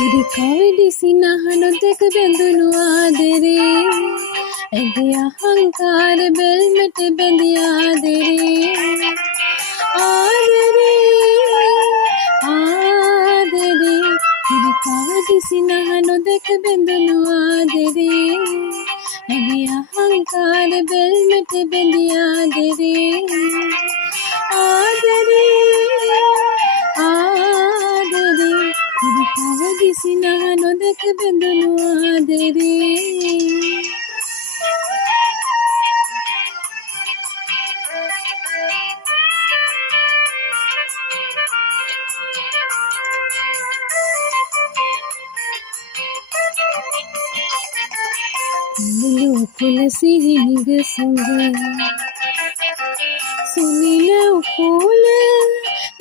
හිරිකවඩි සිනහනො දෙක බැඳුණු ආදරේ ඇගේ අහංකාර බෙල්මට බැඳි ආදරේ ආදරේ හිරිකවඩි සිනහනො දෙක බැඳුණු ආදරේ ඇගේ අහංකාර බෙල්මට බැඳි ආදරේ හිරිකවඩි සිනහනො දෙක බැඳුණු ආදරේ කුල සිහිනිග සුඟ සුනිල උපෝල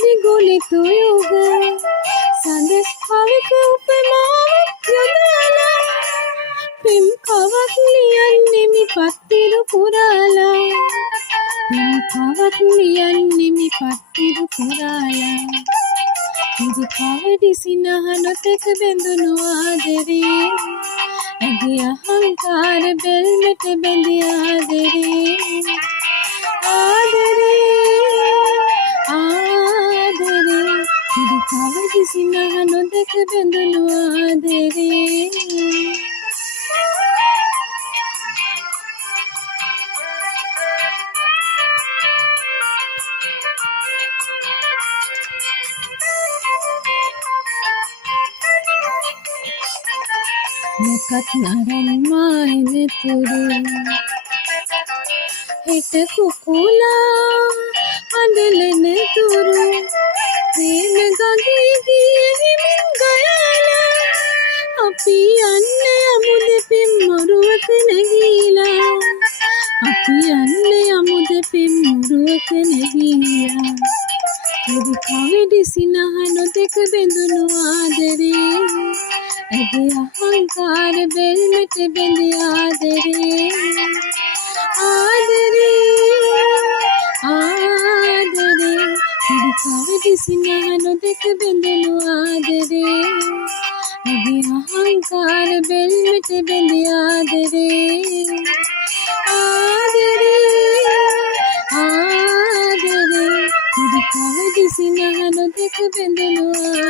නිගුලිතු යුග සඳස් කවක උපමාවක් යොදාලා පිම් කවක් ලියන්නෙමි පත්තිරු පුරාලා පිම් කවක් ලියන්නෙමි පත්තිරු පුරාලා හිරිකවඩි සිනහනො දෙක බැඳුණු ආදරේ ඇගේ අහංකාර බෙල්මට බැඳි ආදරේ හිරිකවඩි සිනහනො දෙක බැඳුණු ආදරේ මොකත් නරම්මා එනතුරු හෙට කුකුලා අඬලන තුරු ප්‍රේම ගඟේ ගියහිමින් ගයාලා අපි යන්නේ අමුද පින් මොරුවක නැගීලා අපි යන්නේ අමුද පින් මොරුවක නැගීලා හිරිකවඩි සිනහනො දෙක බැඳුණු ආදරේ ඇගේ අහංකාර බෙල්මට බැඳි ආදරේ හිරිකවඩි සිනහනො දෙක බැඳුණු ආදරේ ඇගේ අහංකාර බෙල්මට බැඳි ආදරේ හිරිකවඩි සිනහනො දෙක බැඳුණු